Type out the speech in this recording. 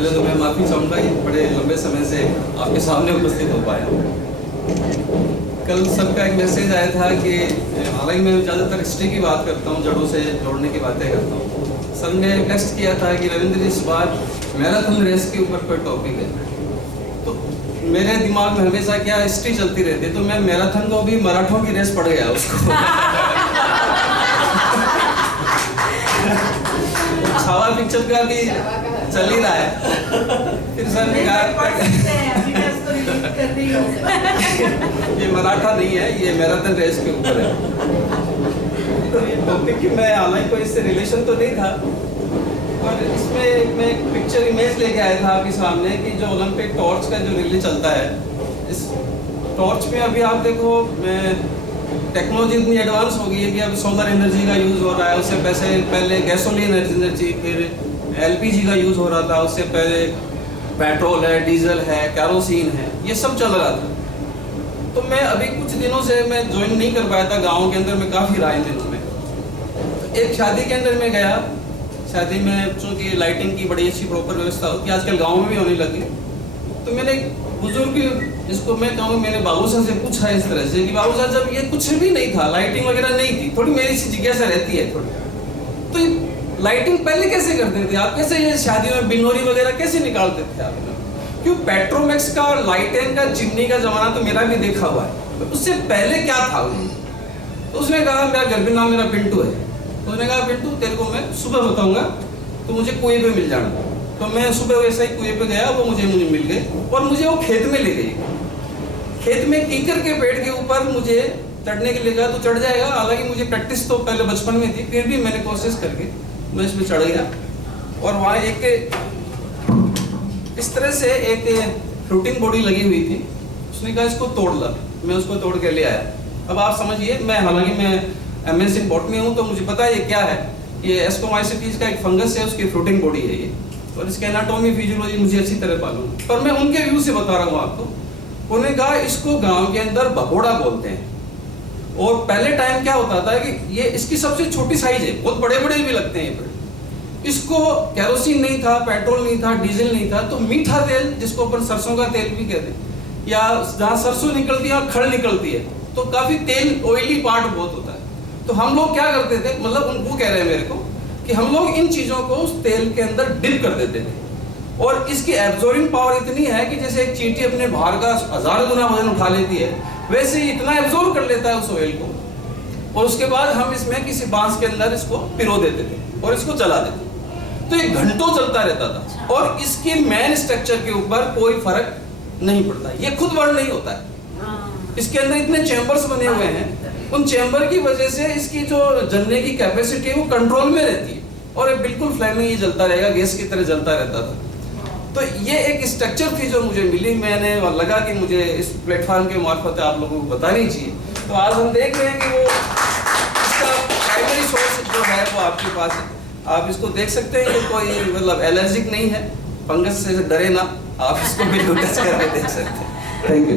पहले तो मैं माफ़ी चाहूँगा कि बड़े लंबे समय से आपके सामने उपस्थित हो पाया। कल सबका एक मैसेज आया था कि हालांकि मैं ज़्यादातर हिस्ट्री की बात करता हूँ, जड़ों से जोड़ने की बातें करता हूँ। सर ने टेक्स्ट किया था कि रविंद्र जी इस बार मैराथन रेस के ऊपर कोई टॉपिक है, तो मेरे दिमाग में हमेशा क्या हिस्ट्री चलती रहती है, तो मैं मैराथन को भी मराठों की रेस पड़ गया उसको। छावा पिक्चर का भी चल ही रहा है। फिर सर ने कहा ये मराठा नहीं है, ये मैराथन रेस के ऊपर है। टॉपिक की मैं हालांकि कोई इससे रिलेशन तो नहीं था, और इसमें मैं एक पिक्चर इमेज लेके आया था आपके सामने कि जो ओलंपिक टॉर्च का जो रिले चलता है, इस टॉर्च में अभी आप देखो टेक्नोलॉजी इतनी एडवांस हो गई है कि अब सोलर एनर्जी का यूज़ हो रहा है। उससे पहले गैसोलीन एनर्जी, फिर एलपीजी का यूज़ हो रहा था, उससे पहले पेट्रोल है, डीजल है, कैरोसिन है, ये सब चल रहा था। तो मैं अभी कुछ दिनों से मैं ज्वाइन नहीं कर पाया था गाँव के अंदर, मैं काफ़ी रहा इन दिनों में। तो एक शादी के अंदर मैं गया, शादी में चूँकि लाइटिंग की बड़ी अच्छी प्रॉपर व्यवस्था होती है, आजकल गाँव में भी होने लगी। तो मैंने बुजुर्ग, जिसको मैं कहूँ, मैंने बाबू साहब से पूछा इस तरह से कि बाबू साहब जब ये कुछ भी नहीं था, लाइटिंग वगैरह नहीं थी, थोड़ी मेरी सी जिज्ञासा रहती है थोड़ी, तो लाइटिंग पहले कैसे करते थे आप? कैसे ये शादियों में बिनोरी वगैरह कैसे निकालते थे आप? क्यों पेट्रोमैक्स का और लाइटेन का चिमनी का जमाना तो मेरा भी देखा हुआ है, तो उससे पहले क्या था? तो उसने कहा मेरा घर भी नाम मेरा पिंटू है। तो उसने कहा पिंटू तेरे को मैं सुबह बताऊंगा, तो मुझे कुएं पे मिल जाना। तो मैं सुबह वैसे ही कुएं पे गया, वो मुझे मिल गए और मुझे वो खेत में ले गई। खेत में कीकर के पेड़ के ऊपर मुझे चढ़ने के लिए कहा, तो चढ़ जाएगा। हालांकि मुझे प्रैक्टिस तो पहले बचपन में थी, फिर भी मैंने कोशिश करके मैं इसमें चढ़ गया। और वहाँ एक इस तरह से एक फ्रूटिंग बॉडी लगी हुई थी। उसने कहा इसको तोड़ ला, मैं उसको तोड़ के ले आया। अब आप समझिए, मैं हालांकि मैं एमएस इन बॉटनी हूँ, तो मुझे पता है ये क्या है। ये एस्कोमाइसिटीज का एक फंगस है, उसकी फ्रूटिंग बॉडी है ये, और इसके एनाटॉमी फिजियोलॉजी मुझे अच्छी तरह मालूम है, पर मैं उनके व्यू से बता रहा हूँ आपको। उन्होंने कहा इसको गांव के अंदर भगोड़ा बोलते हैं। और पहले टाइम क्या होता था कि ये इसकी सबसे छोटी साइज है, बहुत बड़े बड़े भी लगते हैं। इसको कैरोसिन नहीं था, पेट्रोल नहीं था, डीजल नहीं था, तो मीठा तेल, जिसको अपन सरसों का तेल भी कहते हैं, या जहाँ सरसों निकलती है खड़ निकलती है, तो काफी तेल ऑयली पार्ट बहुत होता है। तो हम लोग क्या करते थे, मतलब उनको कह रहे हैं मेरे को, कि हम लोग इन चीजों को उस तेल के अंदर डिप कर देते थे। और इसकी एब्जॉर्बिंग पावर इतनी है कि जैसे एक चींटी अपने भार का 1000 गुना वजन उठा लेती है, वैसे ही इतना एब्जॉर्ब कर लेता है उस ऑयल को। और उसके बाद हम इसमें किसी बांस के अंदर इसको पिरो देते थे और इसको जला देते थे। तो ये घंटों चलता रहता था, और इसके मेन स्ट्रक्चर के ऊपर कोई फर्क नहीं पड़ता। ये खुद बर्न नहीं होता है, इसके अंदर इतने चैम्बर्स बने हुए हैं, उन चैम्बर की वजह से इसकी जो जलने की कैपेसिटी है वो कंट्रोल में रहती है, और ये बिल्कुल फ्लेमिंग ये जलता रहेगा, गैस की तरह जलता रहता था। तो ये एक स्ट्रक्चर थी जो मुझे मिली, मैंने लगा कि मुझे इस प्लेटफॉर्म के मार्फत आप लोगों को बतानी चाहिए। तो आज हम देख रहे हैं कि वो इसका प्राइमरी सोर्स जो है वो आपके पास है, आप इसको देख सकते हैं। ये कोई मतलब एलर्जिक नहीं है, फंगस से डरे ना, आप इसको भी टच करके देख सकते हैं। Thank you.